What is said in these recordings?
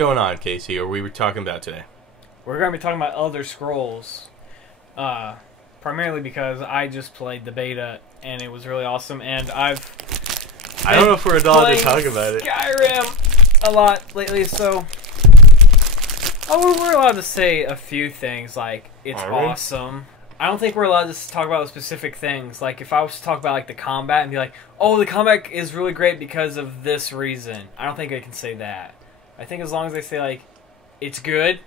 going on, Casey? Or we were talking about today? We're going to be talking about Elder Scrolls. Primarily because I just played the beta and it was really awesome, and I don't know if we're allowed to talk about it. Skyrim a lot lately, so we're allowed to say a few things like it's awesome. I don't think we're allowed to talk about specific things. Like if I was to talk about like the combat and be like, "Oh, the combat is really great because of this reason," I don't think I can say that. I think as long as they say like, "It's good."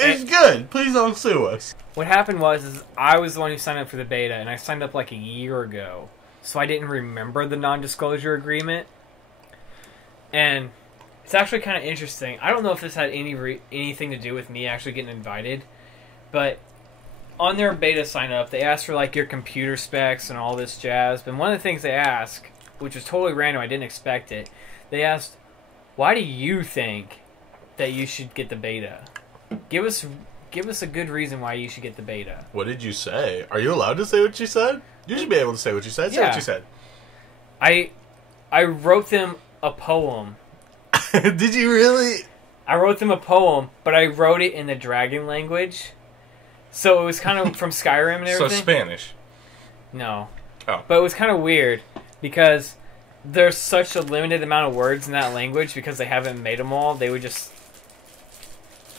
It's good. Please don't sue us. What happened was I was the one who signed up for the beta, and I signed up like a year ago, so I didn't remember the non-disclosure agreement. And it's actually kind of interesting. I don't know if this had anything to do with me actually getting invited, but on their beta sign up, they asked for like your computer specs and all this jazz. But one of the things they asked, which was totally random, I didn't expect it. They asked, "Why do you think that you should get the beta? Give us a good reason why you should get the beta." What did you say? Are you allowed to say what you said? You should be able to say what you said. Say what you said. I wrote them a poem. Did you really? I wrote them a poem, but I wrote it in the dragon language. So it was kind of from Skyrim and everything. So Spanish? No. Oh. But it was kind of weird because there's such a limited amount of words in that language because they haven't made them all. They would just...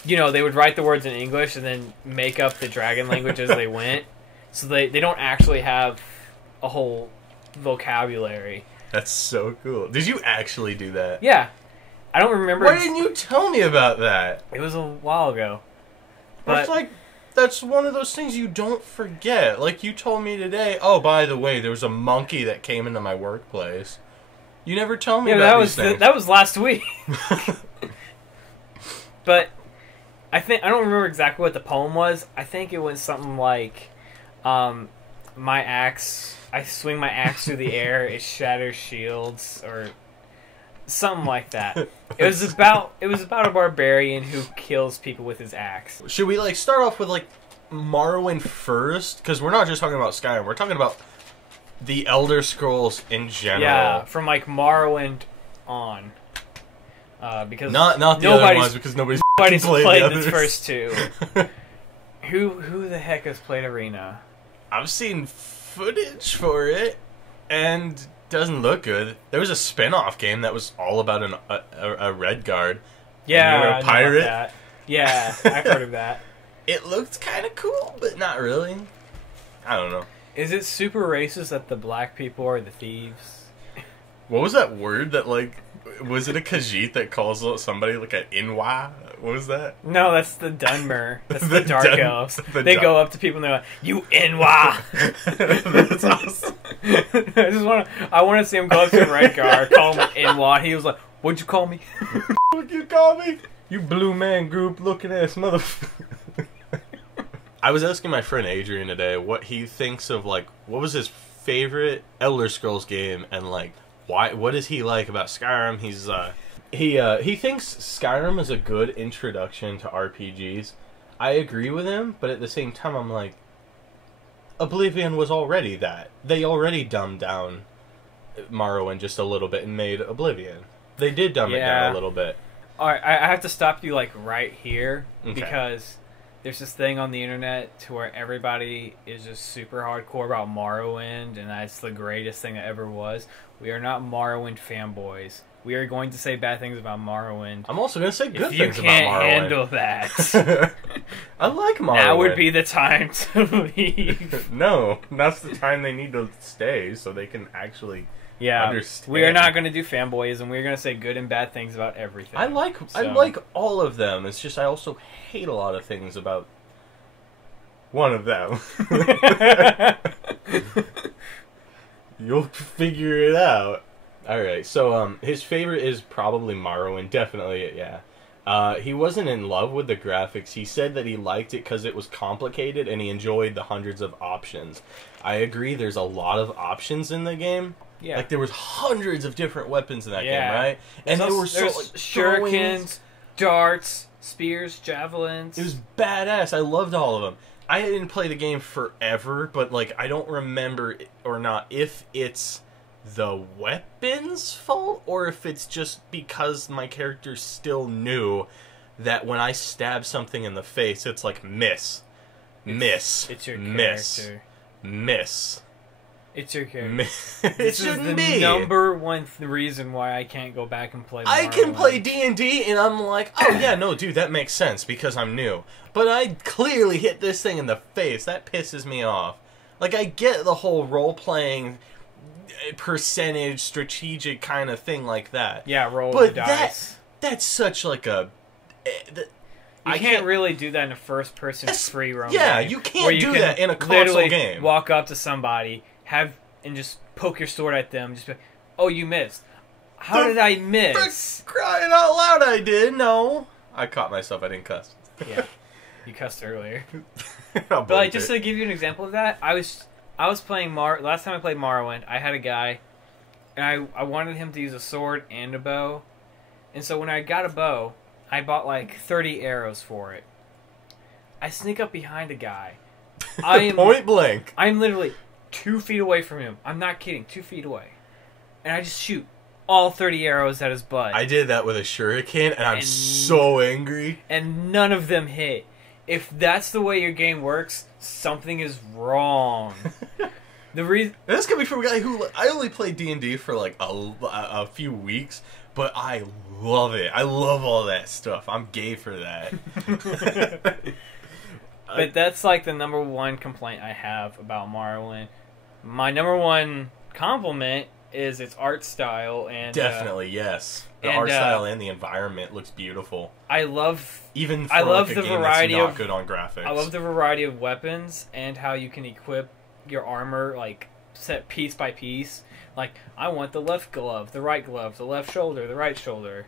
they would write the words in English and then make up the dragon language as they went. So they don't actually have a whole vocabulary. That's so cool. Did you actually do that? Yeah. I don't remember... Why didn't you tell me about that? It was a while ago. But that's one of those things you don't forget. Like, you told me today, oh, by the way, there was a monkey that came into my workplace. You never tell me about these things. That was last week. But... I don't remember exactly what the poem was. I think it was something like, my axe, I swing my axe through the air, it shatters shields, or something like that. It was about a barbarian who kills people with his axe. Should we start off with Morrowind first? Because we're not just talking about Skyrim. We're talking about the Elder Scrolls in general. Yeah, from Morrowind on. Because not the other ones, because nobody's played the the first two. Who the heck has played Arena? I've seen footage for it, and doesn't look good. There was a spin-off game that was all about a red guard. Yeah, and you were a pirate. That. Yeah, I've heard of that. It looked kind of cool, but not really. I don't know. Is it super racist that the black people are the thieves? What was that word that was it a Khajiit that calls somebody an Inwa? What was that? No, that's the Dunmer. That's the Dark Elves. They go up to people and they're like, "You Inwa!" That's awesome. I want to see him go up to Redgar, call him an Inwa. He was like, "What'd you call me?" What'd you call me? You blue man group looking ass motherfucker. I was asking my friend Adrian today what he thinks of what was his favorite Elder Scrolls game, and what does he like about Skyrim? He thinks Skyrim is a good introduction to RPGs. I agree with him, but at the same time I'm like, Oblivion was already that. They already dumbed down Morrowind just a little bit and made Oblivion. They did dumb it down a little bit. Alright, I have to stop you right here, okay. Because there's this thing on the internet to where everybody is just super hardcore about Morrowind, and that's the greatest thing that ever was. We are not Morrowind fanboys. We are going to say bad things about Morrowind. I'm also going to say good things about Morrowind. If you can't handle that, I like Morrowind. Now would be the time to leave. No, that's the time they need to stay so they can actually understand. We are not going to do fanboyism. We're going to say good and bad things about everything. I like all of them. It's just I also hate a lot of things about one of them. You'll figure it out. Alright, so his favorite is probably Morrowind. Definitely, yeah. He wasn't in love with the graphics. He said that he liked it because it was complicated and he enjoyed the hundreds of options. I agree, there's a lot of options in the game. Yeah. There was hundreds of different weapons in that game, right? And they were shurikens, darts, spears, javelins. It was badass. I loved all of them. I didn't play the game forever, but I don't remember or not if it's the weapon's fault, or if it's just because my character's still new, that when I stab something in the face, it's like miss. It's your character. Miss. It's your character. It shouldn't be. Number one reason why I can't go back and play Morrowind. I can play D&D and I'm like, oh yeah, no, dude, that makes sense because I'm new. But I clearly hit this thing in the face. That pisses me off. Like, I get the whole role-playing percentage strategic kind of thing like that. Yeah, roll the dice. That's such like a... You can't really do that in a first-person free roam game. Yeah, you can't do that in a console game. Walk up to somebody, and just poke your sword at them, just be like, oh, you missed. How did I miss? Crying out loud, I did. No. I caught myself. I didn't cuss. Yeah. You cussed earlier. But like, just to give you an example of that, I was playing last time I played Morrowind, I had a guy, and I wanted him to use a sword and a bow. And so when I got a bow, I bought like 30 arrows for it. I sneak up behind a guy. Point blank. I'm literally 2 feet away from him. I'm not kidding, 2 feet away. And I just shoot all 30 arrows at his butt. I did that with a shuriken, and I'm so angry. And none of them hit. If that's the way your game works, something is wrong. The reason that's coming from a guy who I only played D&D for like a few weeks, but I love it. I love all that stuff. I'm gay for that. But that's like the number one complaint I have about Morrowind. My number one compliment is its art style, and definitely yes, the art style and the environment looks beautiful. I love even for like a game variety that's not good on graphics. I love the variety of weapons and how you can equip your armor like set piece by piece. Like, I want the left glove, the right glove, the left shoulder, the right shoulder.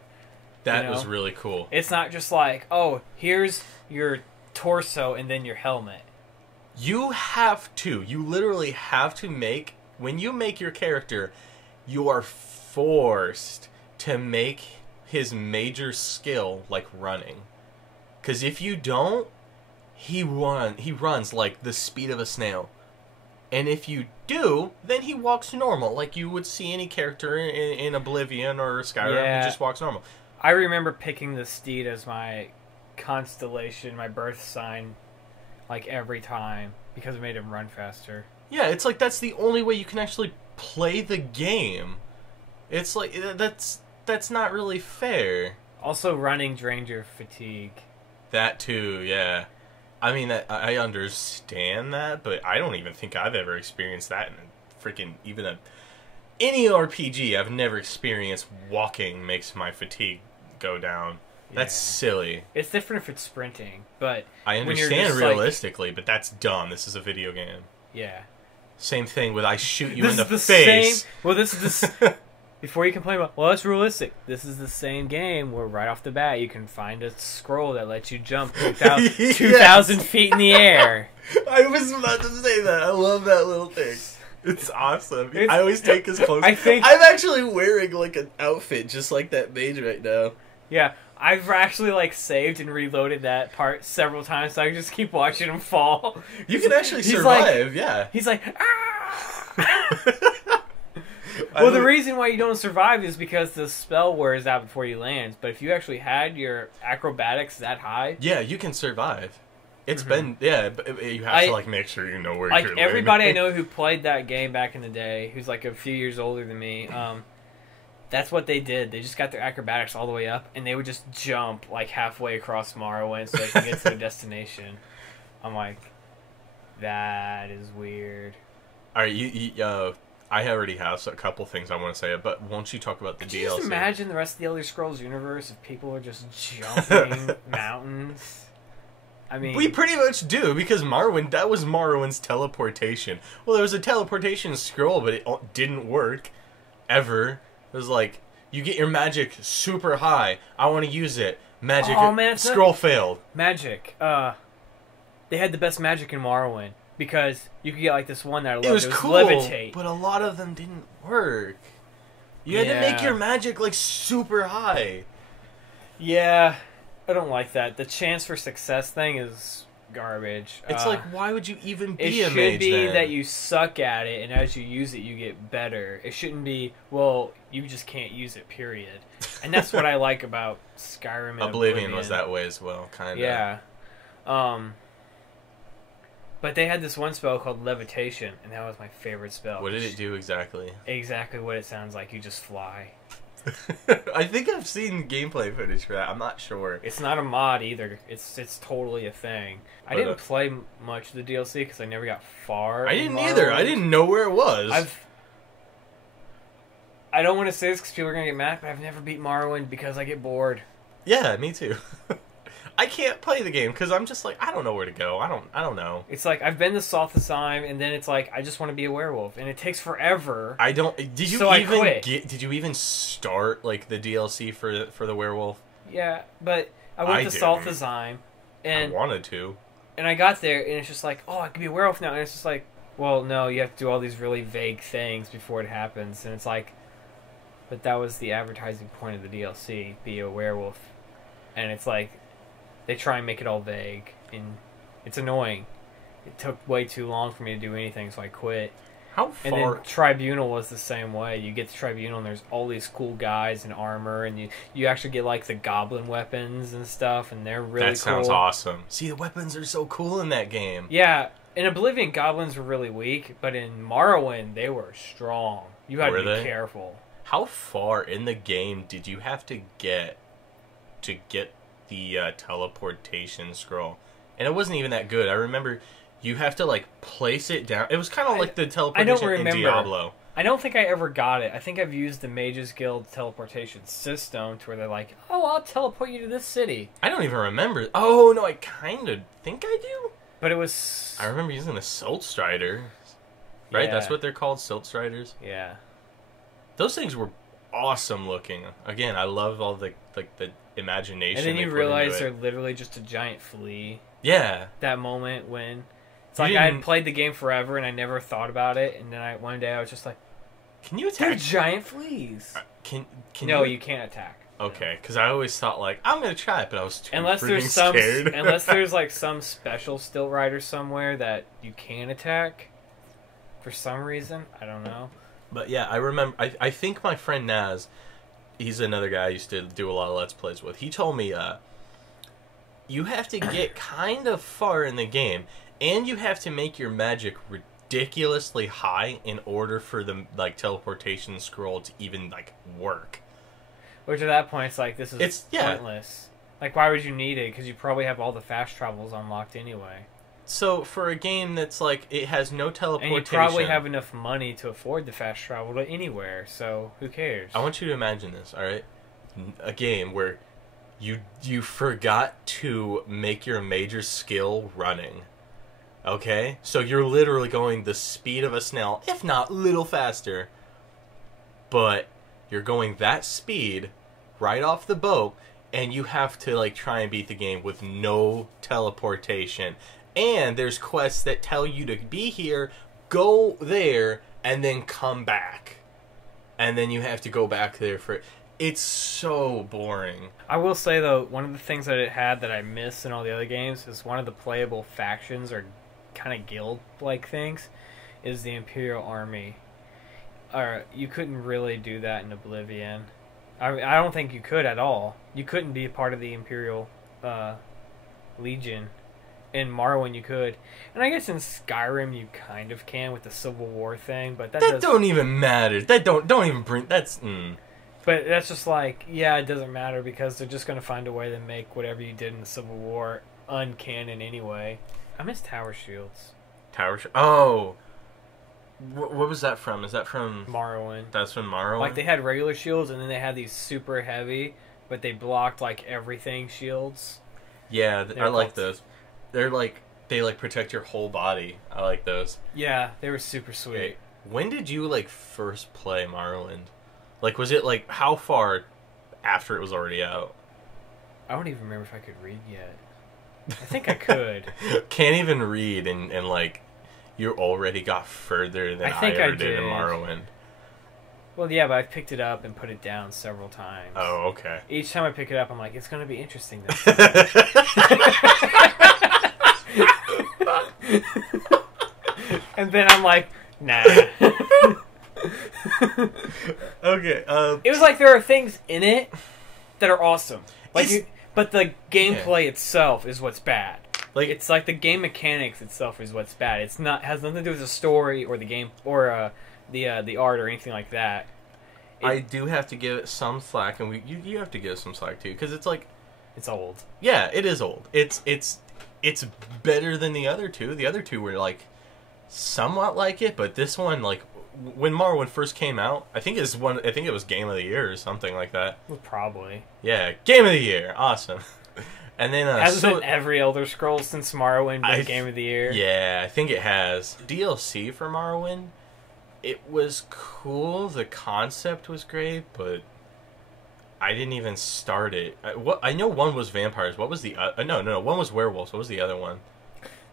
That was really cool. It's not just like, oh, here's your torso and then your helmet. You literally have to make, when you make your character, you are forced to make his major skill like running. Because if you don't, he runs like the speed of a snail. And if you do, then he walks normal, like you would see any character in Oblivion or Skyrim who just walks normal. I remember picking the steed as my constellation, my birth sign, like every time, because it made him run faster. Yeah, it's like that's the only way you can actually play the game. It's like, that's not really fair. Also, running drains your fatigue. That too, yeah. I mean, I understand that, but I don't even think I've ever experienced that in a freaking, any RPG. I've never experienced walking makes my fatigue go down. Yeah. That's silly. It's different if it's sprinting, but I understand realistically, but that's dumb. This is a video game. Yeah. Same thing with I shoot you in the face. Well, this is the... Before you complain about, well, that's realistic. This is the same game where right off the bat you can find a scroll that lets you jump 2,000 feet in the air. I was about to say that. I love that little thing. It's awesome. I always take his clothes. I'm actually wearing like an outfit just like that mage right now. Yeah, I've actually like saved and reloaded that part several times, so I can just keep watching him fall. You can actually survive, yeah. He's like, ah! Well, the reason why you don't survive is because the spell wears out before you land. But if you actually had your acrobatics that high... Yeah, you can survive. It's been... Yeah, but you have to, like, make sure you know where you're landing. Like, everybody I know who played that game back in the day, who's, like, a few years older than me, that's what they did. They just got their acrobatics all the way up, and they would just jump, like, halfway across Morrowind so they can get to their destination. I'm like, that is weird. Alright, I already have a couple things I want to say, but won't you talk about the DLC? Can you just imagine the rest of the Elder Scrolls universe if people are just jumping mountains? I mean... We pretty much do, because that was Morrowind's teleportation. Well, there was a teleportation scroll, but it didn't work. Ever. It was like, you get your magic super high. I want to use it. Magic. Oh, man, scroll failed. Magic. They had the best magic in Morrowind. Because you could get like this one that I loved. It was cool, levitate. But a lot of them didn't work. You had to make your magic like super high. Yeah, I don't like that. The chance for success thing is garbage. It's like, why would you even be a mage? It should be then? that you suck at it, and as you use it, you get better. It shouldn't be, well, you just can't use it, period. And that's what I like about Skyrim and Oblivion was that way as well, kind of. Yeah. But they had this one spell called Levitation, and that was my favorite spell. What did it do exactly? Exactly what it sounds like. You just fly. I think I've seen gameplay footage for that. I'm not sure. It's not a mod either. It's totally a thing. I didn't play much of the DLC because I never got far. I didn't either. I didn't know where it was. I don't want to say this because people are going to get mad, but I've never beat Morrowind because I get bored. Yeah, me too. I can't play the game because I'm just like, I don't know where to go. I don't know. It's like I've been to Salthasheim, and then it's like I just want to be a werewolf, and it takes forever. I don't. Did you so even I quit. Did you even start like the DLC for the werewolf? Yeah, but I went to Salthasheim, and I wanted to, and I got there, and it's just like, oh, I can be a werewolf now, and it's just like, well, no, you have to do all these really vague things before it happens, and it's like, but that was the advertising point of the DLC, be a werewolf, and it's like. They try and make it all vague, and it's annoying. It took way too long for me to do anything, so I quit. How far? And then Tribunal was the same way. You get to Tribunal, and there's all these cool guys in armor, and you actually get, like, the goblin weapons and stuff, and they're really cool. That sounds awesome. See, the weapons are so cool in that game. Yeah, in Oblivion, goblins were really weak, but in Morrowind, they were strong. You had to be careful. How far in the game did you have to get the teleportation scroll? And it wasn't even that good. I remember you have to like place it down. It was kind of like the teleportation in Diablo. I don't think I ever got it. I think I've used the Mages Guild teleportation system to where they're like, oh, I'll teleport you to this city. I don't even remember. Oh, no, I kind of think I do. But it was... I remember using the Silt Strider. Right? Yeah. That's what they're called, Silt Striders? Yeah. Those things were awesome looking. Again, I love all the imagination. And then you realize they're literally just a giant flea. Yeah. That moment when it's like I had played the game forever and I never thought about it, and then one day I was just like, "Can you attack?" They're giant fleas. Can no, you can't attack. Okay, because I always thought like I'm gonna try it, but I was too scared. Unless unless there's like some special stilt rider somewhere that you can attack for some reason. I don't know. But yeah, I remember. I think my friend Naz, he's another guy I used to do a lot of Let's Plays with. He told me, you have to get kind of far in the game, and you have to make your magic ridiculously high in order for the like teleportation scroll to even like work. Which at that point, it's like this is pointless. Like, why would you need it? Because you probably have all the fast travels unlocked anyway. So for a game that's like it has no teleportation, and you probably have enough money to afford the fast travel to anywhere. So who cares? I want you to imagine this. All right, a game where you forgot to make your major skill running. Okay, so you're literally going the speed of a snail, if not a little faster. But you're going that speed right off the boat, and you have to like try and beat the game with no teleportation. And there's quests that tell you to be here, go there, and then come back. And then you have to go back there for it. It's so boring. I will say, though, one of the things that it had that I miss in all the other games is one of the playable factions or kind of guild-like things is the Imperial Army. You couldn't really do that in Oblivion. I don't think you could at all. You couldn't be a part of the Imperial Legion. In Morrowind you could. And I guess in Skyrim you kind of can with the Civil War thing, but that don't even matter. That don't even bring... That's... But that's just like, yeah, it doesn't matter because they're just going to find a way to make whatever you did in the Civil War uncanon anyway. I miss Tower Shields. Oh! What was that from? Is that from... Morrowind. That's from Morrowind? Like, they had regular shields, and then they had these super heavy, but they blocked, like, everything shields. Yeah, I like those. They're like... They, like, protect your whole body. I like those. Yeah, they were super sweet. Okay. When did you, like, first play Morrowind? Like, was it, like, how far after it was already out? I don't even remember if I could read yet. I think I could. Can't even read, and like, you already got further than I ever did in Morrowind. Well, yeah, but I've picked it up and put it down several times. Oh, okay. Each time I pick it up, I'm like, it's going to be interesting this I'm like, nah. Okay. It was like there are things in it that are awesome. Like, but the gameplay itself is what's bad. Like, it's like the game mechanics itself is what's bad. It's not has nothing to do with the story or the game or the art or anything like that. I do have to give it some slack, and you have to give some slack too, because it's like it's old. Yeah, it is old. It's better than the other two. The other two were like somewhat like it, but this one, like when Morrowind first came out, I think it was Game of the Year or something like that. Well, probably. Yeah, Game of the Year, awesome. And then hasn't been every Elder Scrolls since Morrowind been Game of the Year? Yeah, I think it has. DLC for Morrowind, it was cool. The concept was great, but I didn't even start it. I know one was vampires. What was the no, one was werewolves. What was the other one?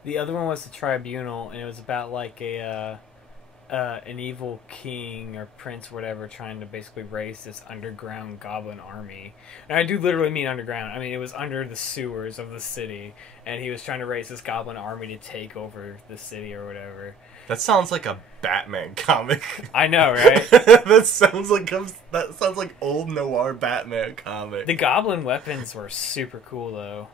The other one was the Tribunal, and it was about like an evil king or prince or whatever trying to basically raise this underground goblin army. And I do literally mean underground. I mean, it was under the sewers of the city, and he was trying to raise this goblin army to take over the city or whatever. That sounds like a Batman comic. I know, right? that sounds like old noir Batman comic. The goblin weapons were super cool, though.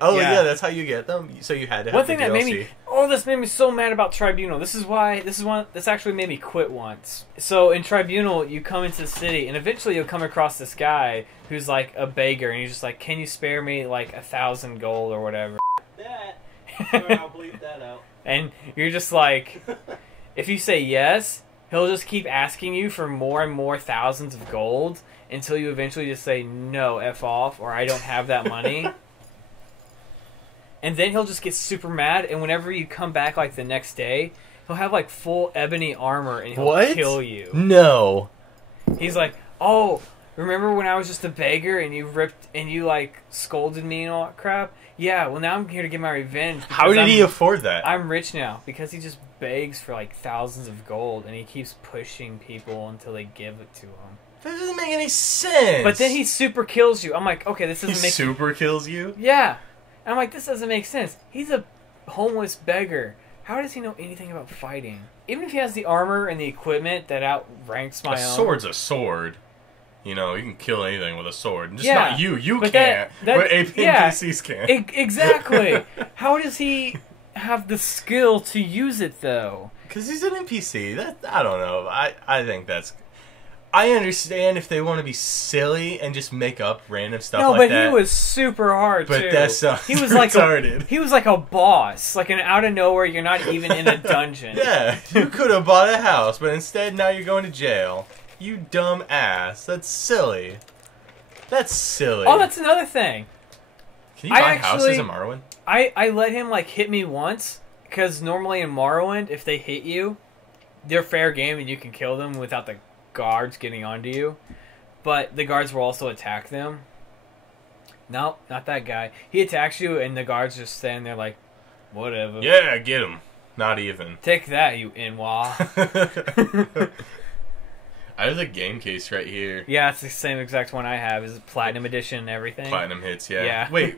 Oh yeah, that's how you get them. So you had to have one thing the that DLC. this made me so mad about Tribunal. This is one that's actually made me quit once. So in Tribunal, you come into the city, and eventually you'll come across this guy who's like a beggar, and he's just like, "Can you spare me like 1,000 gold or whatever?" That. Sorry, I'll bleep that out. And you're just like, if you say yes, he'll just keep asking you for more and more thousands of gold until you eventually just say no, F off, or I don't have that money. And then he'll just get super mad, and whenever you come back like the next day, he'll have like full ebony armor and he'll kill you. No. He's like, "Oh, remember when I was just a beggar and you like scolded me and all that crap? Yeah, well now I'm here to get my revenge." How did he afford that? I'm rich now because he just begs for like thousands of gold, and he keeps pushing people until they give it to him. That doesn't make any sense. But then he super kills you. I'm like, okay, this doesn't make sense. Super kills you? Yeah. And I'm like, this doesn't make sense. He's a homeless beggar. How does he know anything about fighting? Even if he has the armor and the equipment that outranks my own. A sword's a sword. You know, you can kill anything with a sword. Just yeah, not you. You can't. But NPCs can. Exactly. How does he have the skill to use it, though? Because he's an NPC. I don't know. I think that's... I understand if they want to be silly and just make up random stuff like that. No, but he was super hard, too. But that sounds he was like retarded. He was like a boss. Like an out of nowhere, you're not even in a dungeon. Yeah, you could have bought a house, but instead now you're going to jail. You dumb ass. That's silly. That's silly. Oh, that's another thing. Can you buy houses in Morrowind? I let him like hit me once, because normally in Morrowind, if they hit you, they're fair game and you can kill them without the guards getting onto you. But the guards will also attack them. No, not that guy. He attacks you and the guards just stand there like, whatever. Yeah, get him. Not even. Take that, you Inwa. I have the game case right here. Yeah, it's the same exact one I have. Is Platinum Edition and everything. Platinum hits, yeah. Yeah. Wait.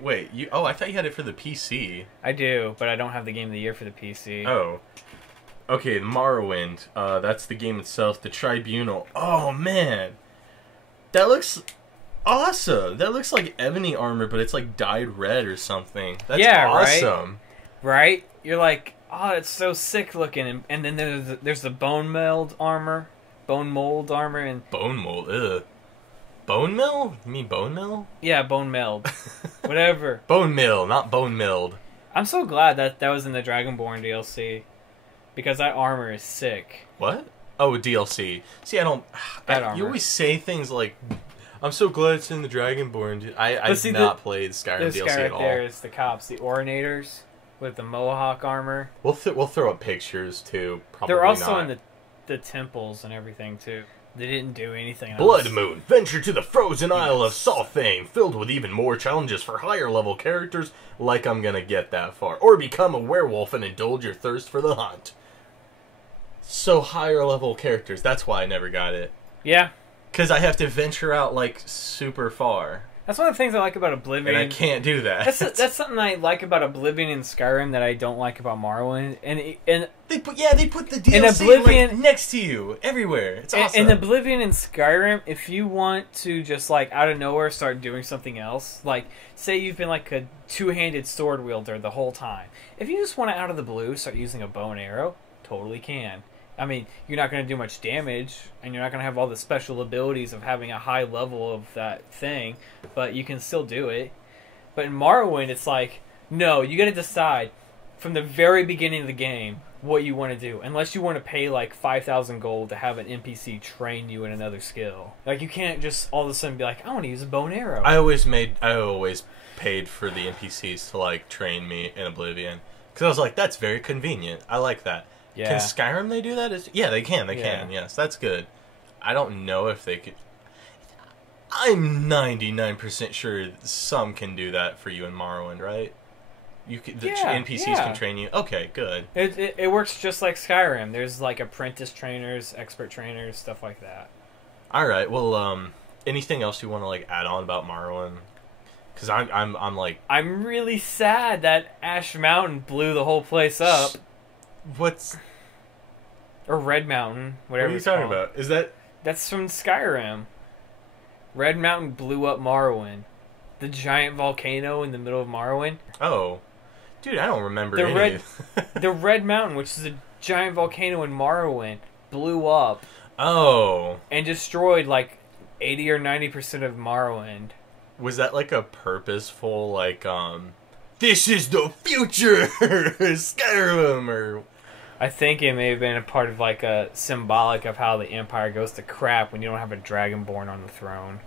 I thought you had it for the PC. I do, but I don't have the Game of the Year for the PC. Oh. Okay, Morrowind. That's the game itself. The Tribunal. Oh, man. That looks awesome. That looks like ebony armor, but it's like dyed red or something. That's awesome. Right? You're like, oh, it's so sick looking. And then there's the bone mold armor. Bone mold armor. And bone mold? Ugh. Bone mill? You mean bone mill? Yeah, bone meld. Whatever. Bone mill, not bone milled. I'm so glad that was in the Dragonborn DLC. Because that armor is sick. What? Oh, DLC. See, you always say things like, I'm so glad it's in the Dragonborn. I've not played Skyrim DLC at all. There is the cops, the Orinators, with the Mohawk armor. We'll throw up pictures, too. Probably they're also not. in the temples and everything, too. They didn't do anything else. BLOODMOON. Venture to the frozen isle of Solfame, filled with even more challenges for higher-level characters, like I'm gonna get that far. Or become a werewolf and indulge your thirst for the hunt. So higher-level characters. That's why I never got it. Yeah. Because I have to venture out, like, super far. That's one of the things I like about Oblivion. And I can't do that. That's something I like about Oblivion and Skyrim that I don't like about Morrowind. And they put the DLC in Oblivion, like, next to you everywhere. It's awesome. In Oblivion and Skyrim, if you want to just like out of nowhere start doing something else, like say you've been like a two-handed sword wielder the whole time, if you just want to out of the blue start using a bow and arrow, totally can. I mean, you're not going to do much damage, and you're not going to have all the special abilities of having a high level of that thing, but you can still do it. But in Morrowind, it's like, no, you got to decide from the very beginning of the game what you want to do, unless you want to pay like 5,000 gold to have an NPC train you in another skill. Like, you can't just all of a sudden be like, I want to use a bow and arrow. I always paid for the NPCs to like train me in Oblivion, because I was like, that's very convenient. I like that. Yeah. Can Skyrim they do that? Yeah, they can. They can. Yes, that's good. I don't know if they could. I'm 99% sure some can do that for you in Morrowind, right? The NPCs can train you. Okay, good. It works just like Skyrim. There's like apprentice trainers, expert trainers, stuff like that. All right. Well, anything else you want to like add on about Morrowind? Because I'm like, I'm really sad that Ash Mountain blew the whole place up. What's... Or Red Mountain, whatever. What are you talking about? Is that... That's from Skyrim. Red Mountain blew up Morrowind. The giant volcano in the middle of Morrowind. Oh. Dude, I don't remember The Red Mountain, which is a giant volcano in Morrowind, blew up. Oh. And destroyed like 80 or 90% of Morrowind. Was that like a purposeful, like, this is the future, Skyrim, or... I think it may have been a part of, like, a symbolic of how the Empire goes to crap when you don't have a Dragonborn on the throne.